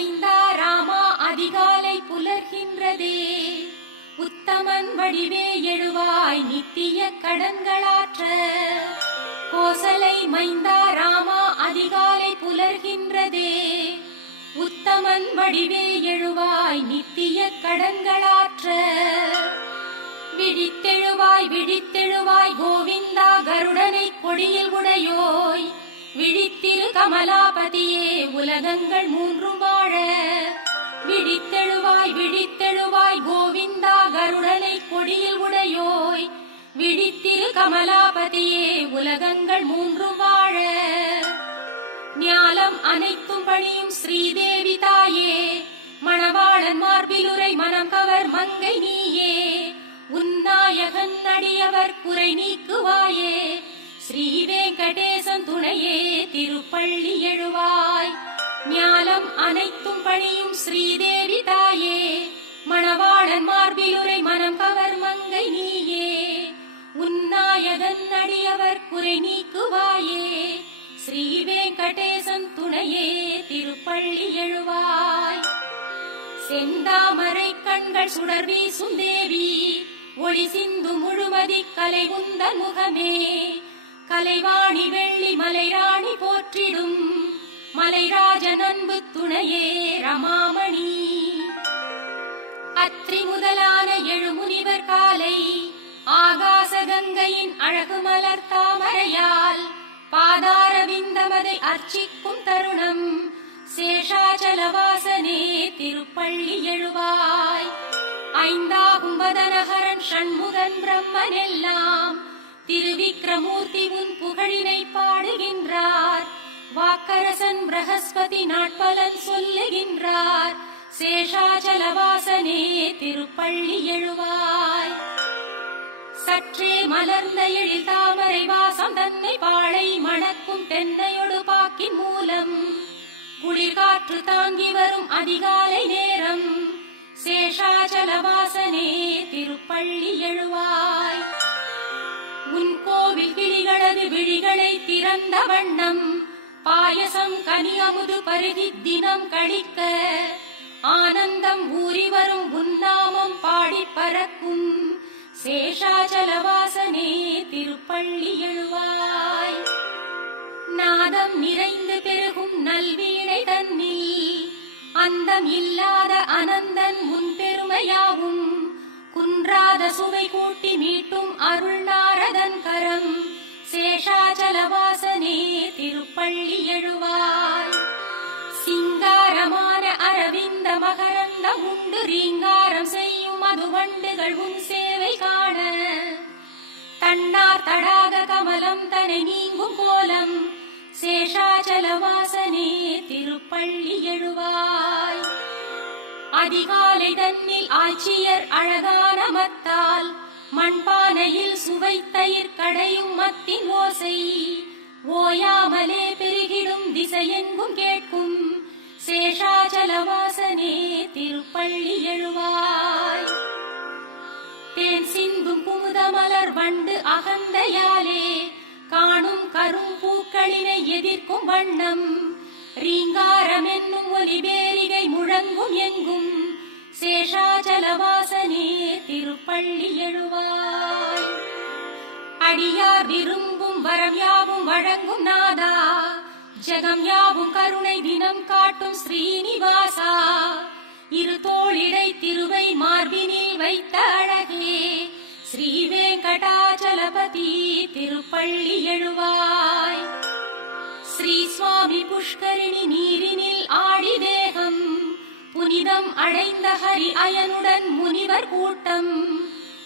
மைந்தா ராமா அதிகாலை புலர்கின்றதே. உத்தமன் வடிவே எழுவாய் நித்திய கடன்களாற்ற. கோசலை மைந்தா ராமா அதிகாலை புலர்கின்றதே. உத்தமன் வடிவே எழுவாய் நித்திய கடன்களாற்ற. விழித்தெழுவாய் விழித்தெழுவாய் கோவிந்தா கருடனை கொடியில் உடையோய். விழித்திரு கமலாபதியே உலகங்கள் மூன்றும் வாழ. விழித்தெழுவாய் விழித்தெழுவாய் கோவிந்தா கருடனை கொடியில் உடையோய். விழித்திரு கமலாபதியே உலகங்கள் மூன்றும் வாழ. ஞாலம் அனைத்தும் பணியும் ஸ்ரீதேவி தாயே. மணவாளன் மார்பிலுரை மனம் கவர் மங்கை நீயே. உன்னாயகன் அடியவர் குறை நீக்குவாயே. ஸ்ரீ வெங்கடேசன் துணையே திருப்பள்ளி எழுவாய். ஞாலம் அனைத்தும் பணியும் ஸ்ரீதேவி தாயே. மணவாளன் மார்பிலுரை மனம் கவர் மங்கை நீயே. உன்னாயகன் அடியவர் குறை நீக்குவாயே. ஸ்ரீ வெங்கடேசன் துணையே திருப்பள்ளி எழுவாய். செந்தாமரை கண்கள் சுடர் வீசும் தேவி. ஒளி சிந்து முழுமதி கலை உந்தன் முகமே. கலைவாணி வெள்ளி மலைராணி போற்றிடும். மலைராஜன் அன்பு துணையே ரமாமணி. அத்ரி முதலான எழுமுனிவர் காலை. ஆகாச கங்கையின் அழகு மலர் தாமரையால். பாதாரவிந்தமதை அர்ச்சிக்கும் தருணம். சேஷாச்சலவாசனே திருப்பள்ளி எழுவாய். ஐந்தாகும் வதனஹரன் ஷண்முகன் பிரம்மன் எல்லாம். திருவிக்ரமூர்த்தி உன் புகழினை பாடுகின்றார். வாக்கரசன் பிரகஸ்பதி நாட்பலன் சொல்லுகின்றார். சேஷாச்சலவாசனே திருப்பள்ளி எழுவாய். சற்றே மலர்ந்த எழில் தாமரை வாசம் தன்னை பாழை மணக்கும் தென்னையொடு பாக்கின் மூலம். குளிர் காற்று தாங்கி வரும் அதிகாலை நேரம். சேஷாச்சலவாசனே திருப்பள்ளி எழுவாய். உன் கோவில் கிளிகளது விழிகளை திறந்த வண்ணம். பாயசம் கனி அமுது பருகி தினம் கழிக்க. ஆனந்தம் ஊறி வரும் உன்னாமம் பாடி பறக்கும். சேஷாச்சலவாசனே திருப்பள்ளி எழுவாய். நாதம் நிறைந்து பெருகும் நல்வீணை தன்னில். அந்தம் இல்லாத அனந்தன் முன் பெருமையாவும். குன்றாத சுவை கூட்டி மீட்டும் அருள் நாரதன் கரம். சேஷாச்சலவாசனே திருப்பள்ளி எழுவாய். சிங்காரமான அரவிந்த மகரந்தம் உண்டு ரீங்காரம் செய்யும் மதுவண்டுகள் உன் சேவை காண. தன்னார் தடாக கமலம் தனை நீங்கும் கோலம். சேஷாச்சலவாசனே திருப்பள்ளி எழுவாய். அதிகாலை தன்னில் ஆட்சியர் அழகான மத்தால். மண்பானையில் சுவைத்தயிர் கடையும் மத்தின் ஓசை. ஓயாமலே பெருகிடும் திசையெங்கும் கேட்கும். சேஷாச்சலவாசனே திருப்பள்ளி எழுவாய். தேன் சிந்தும் குமுதமலர் வண்டு அகந்தையாலே. காணும் கரும் பூக்களினை எதிர்க்கும் வண்ணம். ரீங்காரம் என்னும் ஒலிபேரிகை முழங்கும் எங்கும். சேஷாச்சலவாசனே திருப்பள்ளி எழுவாய். அடியார் விரும்பும் வரம் யாவும் வழங்கும் நாதா. ஜகம் யாவும் கருணை தினம் காட்டும் ஸ்ரீனிவாசா. இரு தோளிடை திருவை மார்பினில் வைத்த அழகே. ஸ்ரீ வெங்கடாச்சலபதி திருப்பள்ளி எழுவாய். ஸ்ரீ சுவாமி புஷ்கரிணி நீரினில் ஆடி தேகம். புனிதம் அடைந்த ஹரி அயனுடன் முனிவர் கூட்டம்.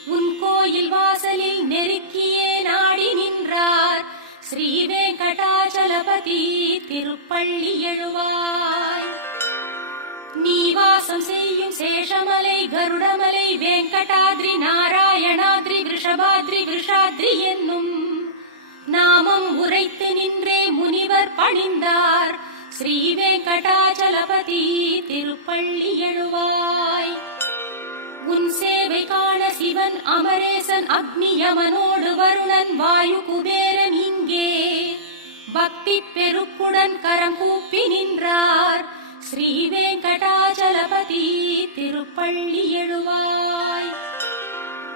உன் கோயில் வாசலில் நெருக்கியே நாடி நின்றார். ஸ்ரீ வெங்கடாச்சலபதி திருப்பள்ளி எழுவாய். நீ வாசம் செய்யும் சேஷமலை கருடமலை வெங்கடாத்ரி நாராயணாத்ரி விஷபாத்ரி விஷாத்ரி என்னும் நாமம் உரைத்து நின்றே முனிவர் பணிந்தார். ஸ்ரீ வெங்கடாச்சலபதி திருப்பள்ளி எழுவாய். உன் சேவை காண சிவன் அமரேசன் அக்னி யமனோடு வருணன் வாயு குபேரன் இங்கே பக்தி பெருக்குடன் கரம் கூப்பி நின்றார். ஸ்ரீ வெங்கடாச்சலபதி திருப்பள்ளி எழுவாய்.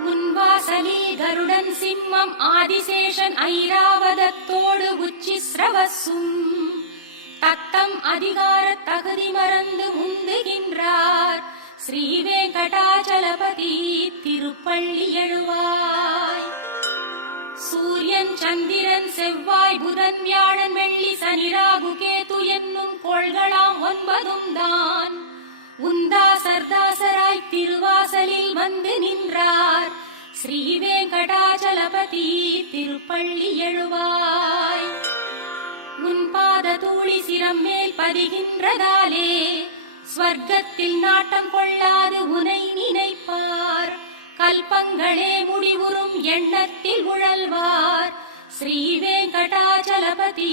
முன்வாசலில் கருடன் சிம்மம் ஆதிசேஷன் ஐராவதத்தோடு உச்சிஸ்ரவசும் தத்தம் அதிகார தகுதி மறந்து முந்துகின்றார். ஸ்ரீ வெங்கடாச்சலபதி திருப்பள்ளி எழுவாய். சூரியன் சந்திரன் செவ்வாய் புதன் வியாழன் வெள்ளி சனி ராகு கேது என்னும் கோள்களாம் 9 தான் உந்தாசர்தாசராய் திருவாசலில் வந்து நின்றார். ஸ்ரீ வெங்கடாச்சலபதி திருப்பள்ளி எழுவாய். முன்பாத தூளி சிரம் மேல் பதிகின்றதாலே ஸ்வர்க்கத்தில் நாட்டம் கொள்ளாது உனை நினைப்பார். கல்பங்களே முடிவுறும் எண்ணத்தில் உழல்வார். ஸ்ரீ வெங்கடாச்சலபதி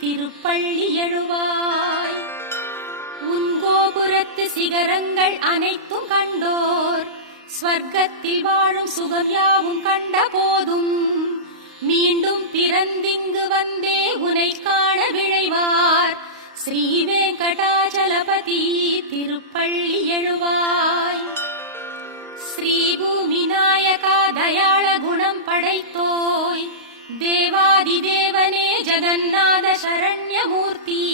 திருப்பள்ளி எழுவாய். உன் கோபுரத்து சிகரங்கள் அனைத்தும் கண்டோர் ஸ்வர்க்கத்தில் வாழும் சுகம் யாவும் கண்ட போதும் மீண்டும் பிறந்திங்கு வந்தே உனை காண விழைவார். ஸ்ரீ வெங்கடாச்சலபதி திருப்பள்ளி எழுவாய். ஸ்ரீ பூமி நாயகா தயாள குணம் படைத்தோய் தேவாதி தேவனே ஜெகநாத சரண்யமூர்த்தி.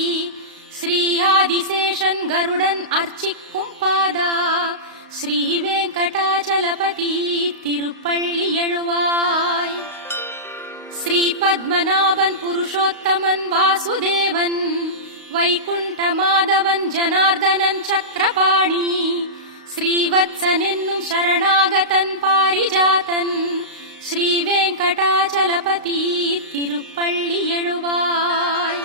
ஸ்ரீ ஆதிசேஷன் கருடன் அர்ச்சிக்கும் பாதா. ஸ்ரீ வெங்கடாச்சலபதி திருப்பள்ளி எழுவாய். ஸ்ரீ பத்மநாபன் புருஷோத்தமன் வாசுதேவன் வைகுண்ட மாதவன் ஜனார்தனன் சக்கரபாணி. ஸ்ரீவத்சன் என்னும் சரணாகதன் பாரிஜாதன். ஸ்ரீ வெங்கடாச்சலபதி திருப்பள்ளி எழுவாய்.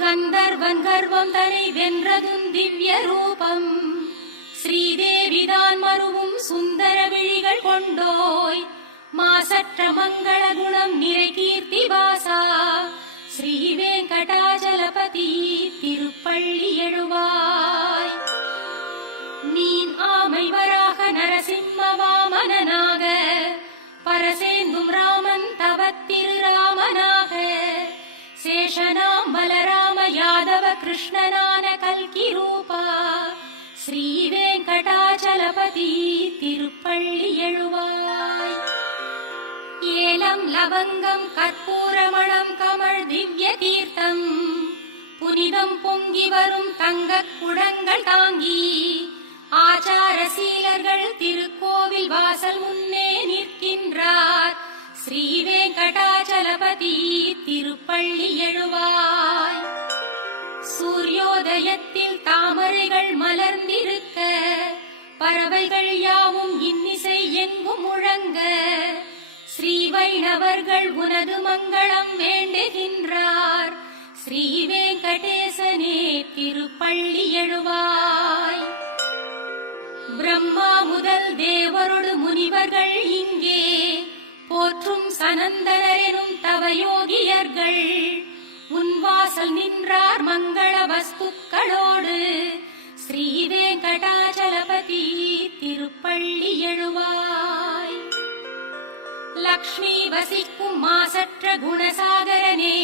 கந்தர்வன் கர்வம் தனை வென்றதும் திவ்ய ரூபம் ஸ்ரீதேவிதான் மருவும் சுந்தர விழிகள் கொண்டோய். மாசற்ற மங்கள குணம் நிறை கீர்த்தி வாசா. ஸ்ரீ வெங்கடாச்சலபதி திருப்பள்ளி எழுவாய். மீன் ஆமை வராக நரசிம்ம வாமனனாக பரசேந்தும் ராமன் தவத்திரு ராமனாக சேஷனாம் பலராம யாதவ கிருஷ்ணனான கல்கி ரூபா. ஸ்ரீ வெங்கடாச்சலபதி திருப்பள்ளி எழுவாய். ஏலம் லவங்கம் கற்பூரமணம் கமழ் திவ்ய தீர்த்தம் புனிதம் பொங்கி வரும் தங்கக் குடங்கள் தாங்கி ஆச்சார சீலர்கள் திருக்கோவில் வாசல் முன்னே நிற்கின்றார். ஸ்ரீ வெங்கடாச்சலபதி திருப்பள்ளி எழுவாய். சூரியோதயத்தில் தாமரைகள் மலர்ந்திருக்க பறவைகள் யாவும் இன்னிசை எங்கும் முழங்க ஸ்ரீ வைணவர்கள் உனது மங்களம் வேண்டுகின்றார். ஸ்ரீ வெங்கடேசனே திருப்பள்ளி எழுவாய். பிரம்மா முதல் தேவரோடு முனிவர்கள் இங்கே போற்றும் சனந்தனரெனும் தவயோகியர்கள் உன்வாசல் நின்றார் மங்கள வஸ்துக்களோடு. ஸ்ரீ வெங்கடாச்சலபதி திருப்பள்ளி எழுவாய். லக்ஷ்மி வசிக்கும் மாசற்ற குணசாகரனே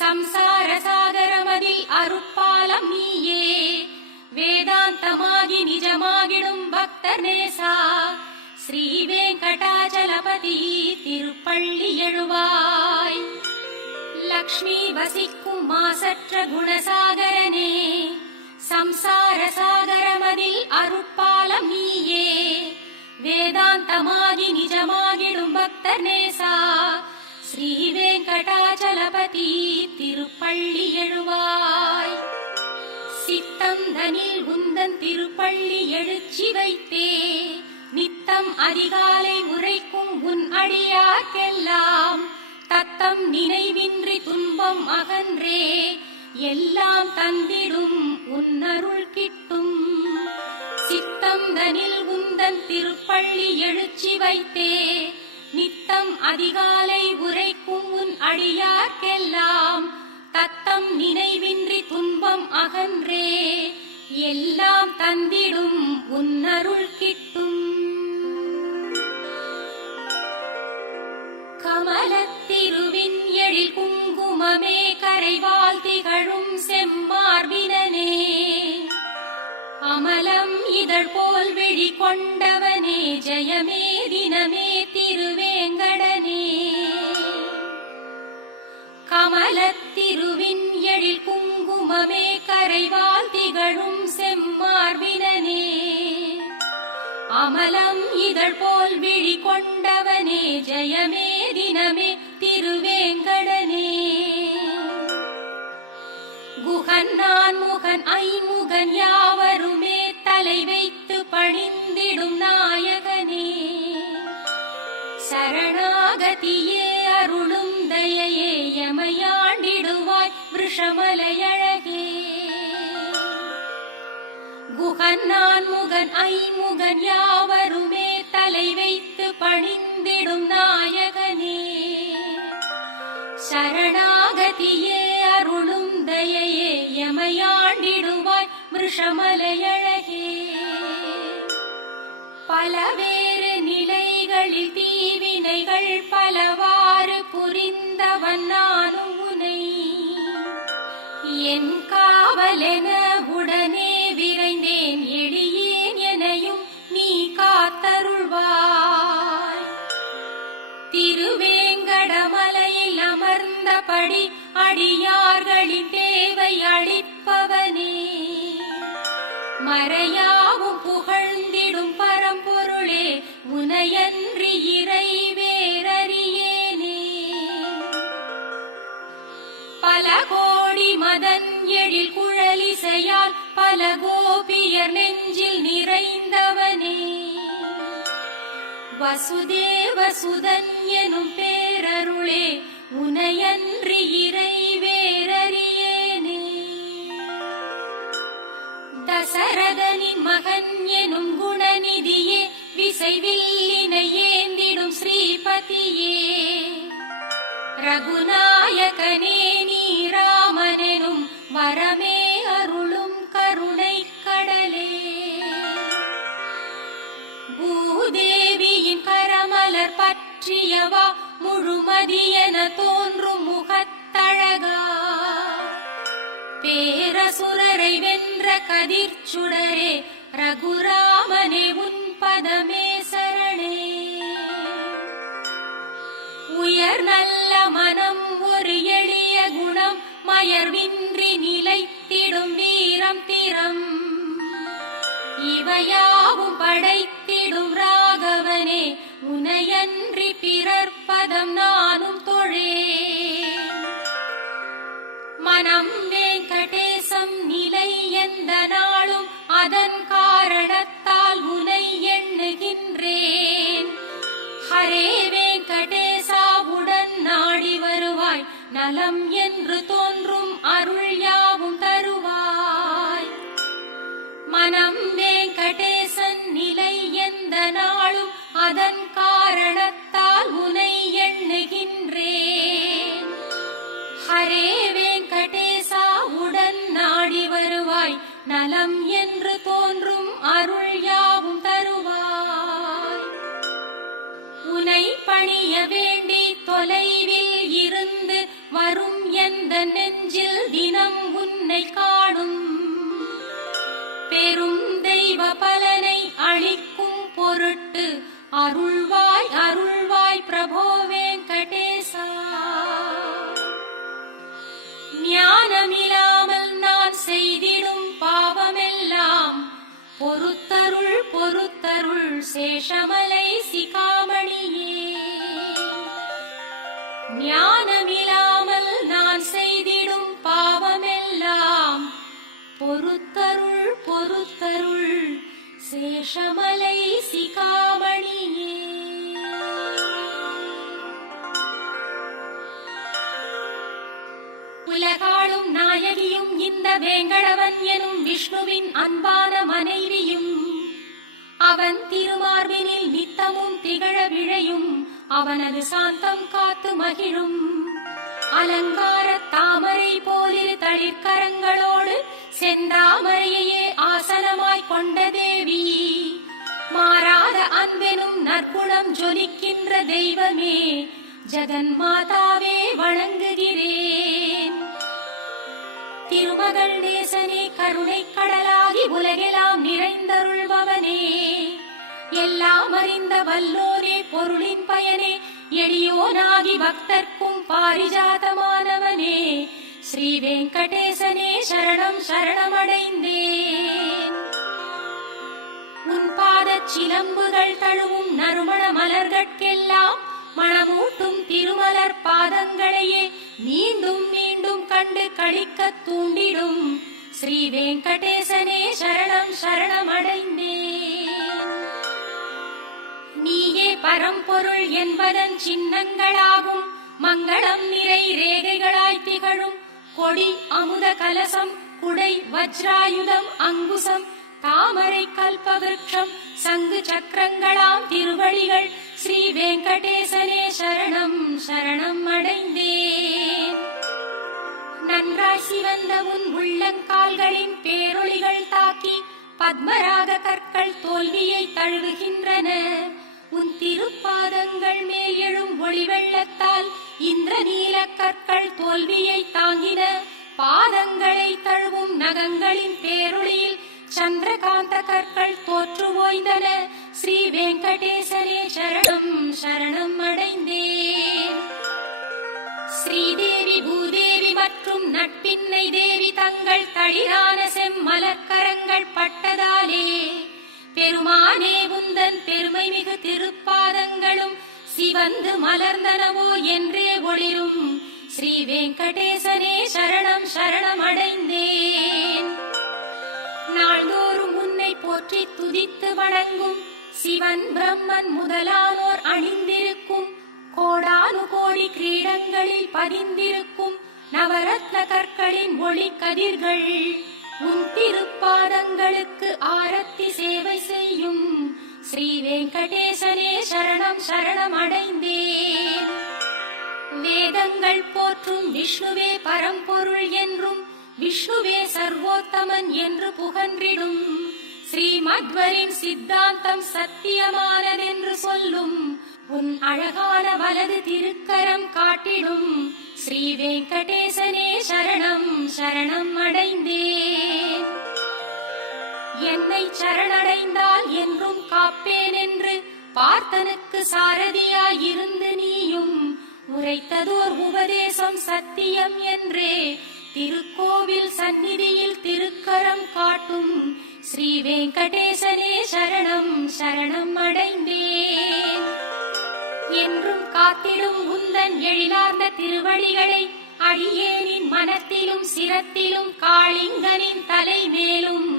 சம்சார சாகரமதில் அருட்பாலம் நீயே. வேதாந்தமாகி நிஜமாகிடும் பக்தர் நேசா. ஸ்ரீ வெங்கடாச்சலபதி திருப்பள்ளி எழுவாய். லக்ஷ்மி வசிக்கும் மாசற்ற குணசாகரனே சம்சார சாகரமதில் அருட்பாலம் நீயே. வேதாந்தமாகி நிஜமாகிடும் பக்தர் நேசா. ஸ்ரீ வெங்கடாச்சலபதி திருப்பள்ளி எழுவாய். சித்தம் தனில் உந்தன் திருப்பள்ளி எழுச்சி வைத்தே நித்தம் அதிகாலை உரைக்கும் உன் அடியார்க்கெல்லாம் தத்தம் நினைவின்றி துன்பம் அகன்றே எல்லாம் தந்திடும் உன்னருள் கிட்டும். சித்தம் தனில் உந்தன் திருப்பள்ளி எழுச்சி வைத்தே நித்தம் அதிகாலை உரைக்கும் உன் அடியார்க்கெல்லாம் தத்தம் நினைவின்றி துன்பம் அகன்றே எல்லாம் தந்திடும் உன்னருள் கிட்டும். கமலத்திருவின் எழில் குங்குமமே கரைவால் திகழும் செம்மார்பினனே இதழ் போல் விழி கொண்டவனே ஜெயமே தினமே திருவேங்கடனே கமலத்திருவின் எழில் குங்குமமே கரைவால் திகழும் செம்மார்பினனே அமலம் இதழ் போல் விழி கொண்டவனே ஜெயமே தினமே திருவேங்கடனே குகன் நான் முகன் ஐமுகன் யாவருமே தலை வைத்து பணிந்திடும் நாயகனே சரணாகதியே அருளும் தயையே எமையாண்டிடுவாய் விஷமலையழகே குகன் நான் முகன் ஐமுகன் யாவருமே தலை வைத்து பணிந்திடும் நாயகனே சரணாகதியே அருளும் தயையே எமையாண்டிடுவாய் விஷமலையழகே பலவேறு நிலைகளில் தீவினைகள் பலவாறு புரிந்தவன் நானும் உனை என் காவலென உடனே விரைந்தேன் எளியேன் எனையும் நீ காத்தருள்வாய் திருவேங்கடமலையில் அமர்ந்தபடி அடியார்களின் தேவை அளிப்பவனே மறையாவும் புகழ்ந்திடும் பரம்பொருளே உனையன்றி இறை வேறறியேனே பல கோடி மதன் எழில் குழலிசையால் பல கோபியர் நெஞ்சில் நிறைந்தவனே வசுதேவ சுதன் எனும் பேரருளே உனையன்றி இறை வேறறியேனே தசரதனின் மகன் எனும் குணநிதியே விசைவில்லினை ஏந்திடும் ஸ்ரீபதியே ரகுநாயகனே நீ ராமனெனும் வரமே அருளும் கருணை கடலே பூதேவியின் கரமலர் பற்றியவா முழுமதியென தோன்றும் முகத்தழகா பேரசுரரை வென்ற கதிர்ச்சுடரே ரகுராமனே உன் பதமே சரணே உயர் நல்ல மனம் ஒரு எளிய குணம் மயர்வின்றி நிலைத்திடும் வீரம் திறம் இவையாவும் படைத்திடும் ராகவனே உனையன்றி பிறர்ப்பதம் நானும் தொழேன் மனம் வெங்கடேசம் நிலை எந்த நாளும் அதன் காரணத்தால் உனை எண்ணுகின்றேன் ஹரே வெங்கடேசாவுடன் நாடி வருவாய் நலம் என்று தோன்றும் அருள் யாவும் தருவாய் மனம் வெங்கடேசன் நிலை எந்த நாளும் அதன் காரணத்தால் உனை எண்ணுகின்றேன் ஹரே வெங்கடேசா உடன் நாடி வருவாய் நலம் என்று தோன்றும் அருள் யாவும் தருவாய் உனை பணிய வேண்டி தொலைவில் இருந்து வரும் எந்த நெஞ்சில் தினம் உன்னை காணும் பெரும் தெய்வ பலனை அளிக்கும் பொருட்டு அருள்வாய் அருள்வாய் பிரபோ வெங்கடேசா ஞானமில்லாமல் நான் செய்திடும் பாவமெல்லாம் பொறுத்தருள் பொறுத்தருள் சேஷமலை சிகாமணியே ஞானமில்லாமல் நான் செய்திடும் பாவமெல்லாம் பொறுத்தருள் பொறுத்தருள் சேஷமலை சிகாமணியே உலகாளும் நாயகியும் இந்த வேங்கடவன் எனும் விஷ்ணுவின் அன்பான மனைவியும் அவன் திருமார்பினில் நித்தமும் திகழ விழையும் அவனது சாந்தம் காத்து மகிழும் அலங்கார தாமரை போலிரு தளிர்கரங்களோடு செந்தாமரையே ஆசனமாய் கொண்ட தேவி மாறாத அன்பெனும் நற்குணம் ஜொலிக்கின்ற தெய்வமே ஜெகன் மாதாவே வணங்குகிறேன் திருமகள் நேசனே கருணை கடலாகி உலகெல்லாம் நிறைந்தருள்பவனே எல்லாம் அறிந்த வல்லோனே பொருளின் பயனே எளியோனாகி பக்தர்க்கும் பாரிஜாதமானவனே ஸ்ரீ வெங்கடேசனே சரணம் சரணமடைந்தேன். உன் பாதச் சிலம்புகள் தழுவும் நறுமண மலர்கட்கெல்லாம் மணமூட்டும் திருமலர் பாதங்களையே மீண்டும் மீண்டும் கண்டு களிக்கத் தூண்டிடும் ஸ்ரீ வெங்கடேசனே சரணம் சரணமடைந்தேன். நீயே பரம்பொருள் என்பதன் சின்னங்களாகும் மங்களம் நிறை ரேகைகளாய் திகழும் கொடி அமுத கலசம் குடை வஜ்ராயுதம் அங்குசம் தாமரை கல்பவிருக்ஷம் சங்கு சக்கரங்களாம் திருவடிகள் ஸ்ரீ வெங்கடேசனே சரணம் சரணம் அடைந்தேன். நன்றாய் சிவந்த உன் உள்ளங்கால்களின் பேரொளிகள் தாக்கி பத்மராக கற்கள் தோல்வியை தழுவுகின்றன. உன் திருப்பாதங்கள் மேல் எழும் ஒளி வெள்ளத்தால் இந்திரநீல கற்கள் தோல்வியை தாங்கின. பாதங்களை தழுவும் நகங்களின் பேரொளியில் சந்திரகாந்த கற்கள் தோற்று ஓய்ந்தன. ஸ்ரீ வெங்கடேசனே சரணம் சரணம் அடைந்தேன். ஸ்ரீதேவி பூதேவி மற்றும் நட்பின்னை தேவி தங்கள் தளிரான செம்மலர்கரங்கள் பட்டதாலே பெருமானே உந்தன் பெருமை மிகு திருப்பாதங்களும் சிவந்து மலர்ந்தனவோ என்றே ஒளிரும் ஸ்ரீ வெங்கடேசனே சரணம் சரணம் அடைந்தேன். நாள்தோறும் உன்னை போற்றி துதித்து வணங்கும் சிவன் பிரம்மன் முதலானோர் அணிந்திருக்கும் கோடானு கோடி கிரீடங்களில் பதிந்திருக்கும் நவரத்ன கற்களின் ஒளி கதிர்கள் உன் திருப்பாதங்களுக்கு ஆரத்தி சேவை செய்யும் ஸ்ரீ வெங்கடேசனே சரணம் சரணம் அடைந்தேன். வேதங்கள் போற்றும் விஷ்ணுவே பரம்பொருள் என்றும் விஷ்ணுவே சர்வோத்தமன் என்று புகன்றிடும் ஸ்ரீமத்வரின் சித்தாந்தம் சத்தியமானதென்று சொல்லும் உன் அழகான வலது திருக்கரம் காட்டிடும் ஸ்ரீ வெங்கடேசனே சரணம் சரணம் அடைந்தேன். என்னை சரணடைந்தால் என்றும் காப்பேன் என்று பார்த்தனுக்கு சாரதியாயிருந்து நீயும் உரைத்ததோர் உபதேசம் சத்தியம் என்றே திருக்கோவில் சந்நிதியில் திருக்கரம் காட்டும் ஸ்ரீ வெங்கடேசனே சரணம் சரணம் அடைந்தேன். என்றும் காத்திடும் உந்தன் எழிலார்ந்த திருவடிகளை அடியேனின் மனத்திலும் சிரத்திலும் காளிங்கனின் தலை மேலும்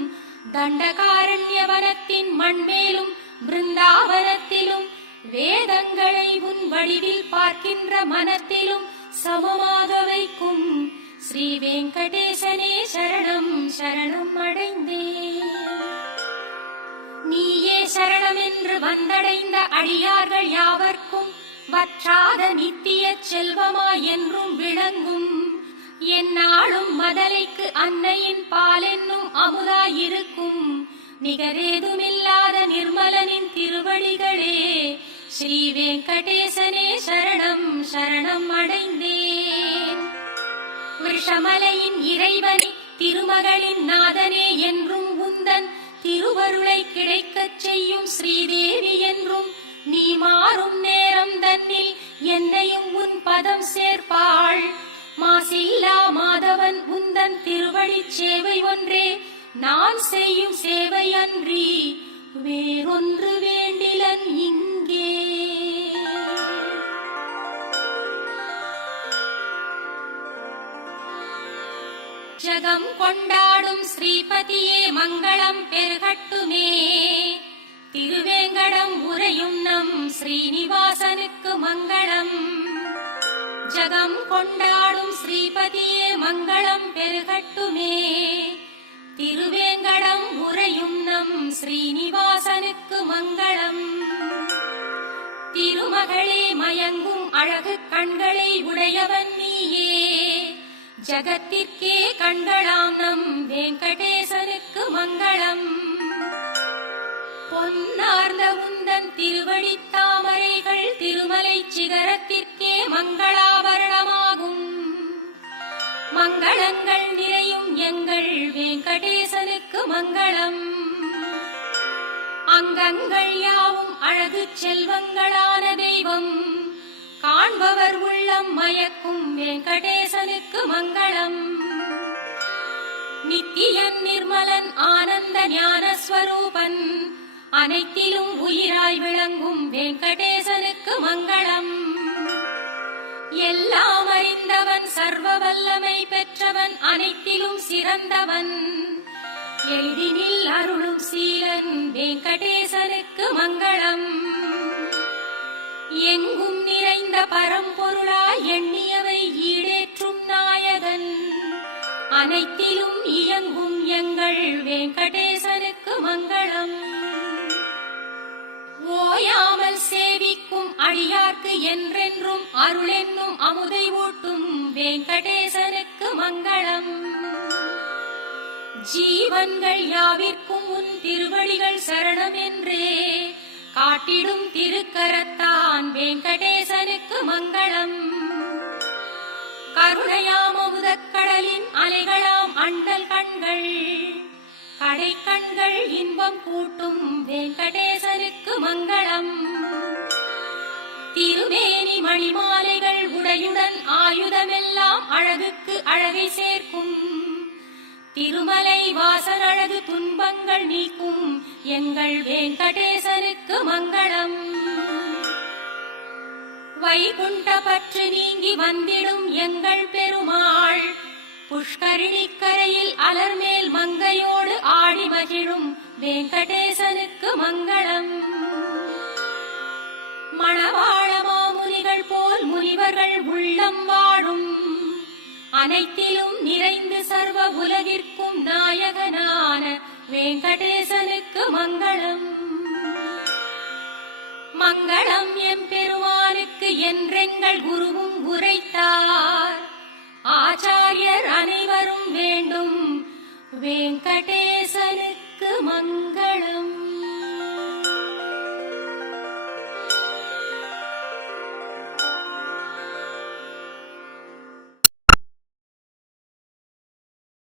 தண்டகாரண்யவனத்தின் மண்மேலும் பிருந்தாவனத்திலும் வேதங்களை உன் வடிவில் பார்க்கின்ற மனத்திலும் சமமாக வைக்கும் ஸ்ரீ வெங்கடேசனே சரணம் சரணம் அடைந்தேன். நீயே சரணம் என்று வந்தடைந்த அடியார்கள் யாவர்க்கும் வற்றாத நித்திய செல்வமாய் என்றும் விளங்கும் எந்நாளும் மதலைக்கு அன்னையின் பாலென்னும் அமுதாயிருக்கும் நிகரேதுமில்லாத நிர்மலனின் திருவடிகளே ஸ்ரீ வெங்கடேசனே சரணம் சரணம் அடைந்தேன். விஷமலையின் இறைவனே திருமகளின் நாதனே என்றும் உந்தன் திருவருளை கிடைக்கச் செய்யும் ஸ்ரீதேவி என்றும் நீ மாறும் நேரம் தன்னில் என்னையும் உன் பதம் சேர்ப்பாள். மாசில்லா மாதவன் உந்தன் திருவழி சேவை ஒன்றே நான் செய்யும் சேவை அன்றி வேறொன்று வேண்டிலன் இங்கே. ஜகம் கொண்டாடும் ஸ்ரீபதியே மங்களம் பெருகட்டுமே. திருவேங்கடம் உரையும் நம் ஸ்ரீனிவாசனுக்கு மங்களம். ஜகம் கொண்டாடும் ஸ்ரீபதியே மங்களம் பெருகட்டுமே. திருவேங்கடம் உரையும் நம் ஸ்ரீனிவாசனுக்கு மங்களம். திருமகளே மயங்கும் அழகு கண்களை உடையவன் நீயே. ஜகத்திற்கே கண்களாம் நம் வெங்கடேசனுக்கு மங்களம். பொன்னார்ந்த உந்தன் திருவடி தாமரைகள் திருமலை சிகரத்திற்கே மங்களாபரணமாகும். மங்களங்கள் நிறையும் மங்களம். அங்கங்கள் யாவும் அழகு செல்வங்களான தெய்வம், காண்பவர் உள்ளம் மயக்கும் வெங்கடேசனுக்கு மங்களம். நித்தியன் நிர்மலன் ஆனந்த ஞான ஸ்வரூபன், அனைத்திலும் உயிராய் விளங்கும் வெங்கடேசனுக்கு மங்களம். எல்லாம் அறிந்தவன், சர்வ வல்லமை பெற்றவன், அனைத்திலும் சிறந்தவன், எளிதினில் அருளும் சீலன் வெங்கடேசனுக்கு மங்களம். எங்கும் நிறைந்த பரம்பொருளாய் எண்ணியவை ஈடேற்றும் நாயகன், அனைத்திலும் இயங்கும் எங்கள் வெங்கடேசனுக்கு மங்களம். ஓயாமல் சேவிக்கும் அடியார்க்கு என்றென்றும் அருளென்னும் அமுதை ஊட்டும் வெங்கடேசனுக்கு மங்களம். ஜீவன்கள் யாவிற்கும் உன் திருவடிகள் சரணம் என்றே காட்டிடும் திருக்கரத்தான் வெங்கடேசனுக்கு மங்களம். கருணையாம் அமுதக்கடலின் அலைகளாம் அண்ணல் கண்கள், கடை கண்கள் இன்பம் கூட்டும் வெங்கடேசனுக்கு மங்களம். திருமேனி மணிமாலைகள் உடையுடன் ஆயுதமெல்லாம் அழகுக்கு அழகை சேர்க்கும், திருமலை வாசல் அழகு துன்பங்கள் நீக்கும் எங்கள் வெங்கடேசனுக்கு மங்களம். வைகுண்ட பற்று நீங்கி வந்திடும் எங்கள் பெருமாள், புஷ்கரிணிக்கரையில் அலர்மேல் மங்கையோடு ஆடி மகிழும் வெங்கடேசனுக்கு மங்களம். மணவாள மாமுனிகள் போல் முனிவர்கள் உள்ளம் வாழும், அனைத்திலும் நிறைந்து சர்வ உலகிற்கும் நாயகனான வெங்கடேசனுக்கு மங்களம். மங்களம் எம்பெருமானுக்கு என்றெங்கள் குருவும் உரைத்தார், ஆச்சாரியர் அனைவரும் வேண்டும் வெங்கடேசனுக்கு மங்களம்.